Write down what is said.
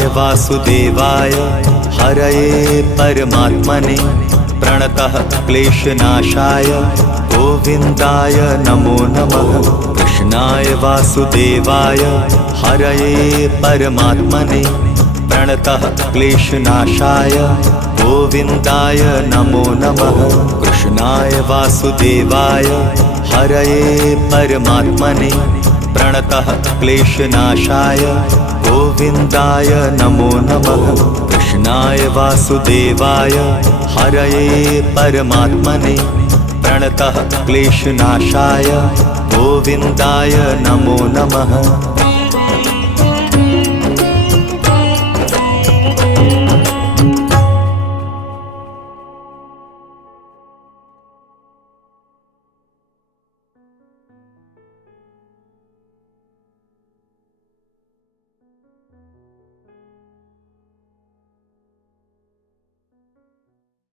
कृष्णाय वासुदेवाय हरये परमात्मने प्रणतः क्लेशनाशाय गोविन्दाय नमो नमः। कृष्णाय वासुदेवाय हरये परमात्मने प्रणतः क्लेशनाशाय गोविन्दाय नमो नमः। कृष्णाय वासुदेवाय हरये परमात्मने प्रणतः क्लेशनाशाय गोविन्दाय नमो नमः। कृष्णाय वासुदेवाय हरये परमात्मने प्रणतः क्लेशनाशाय गोविन्दाय नमो नमः।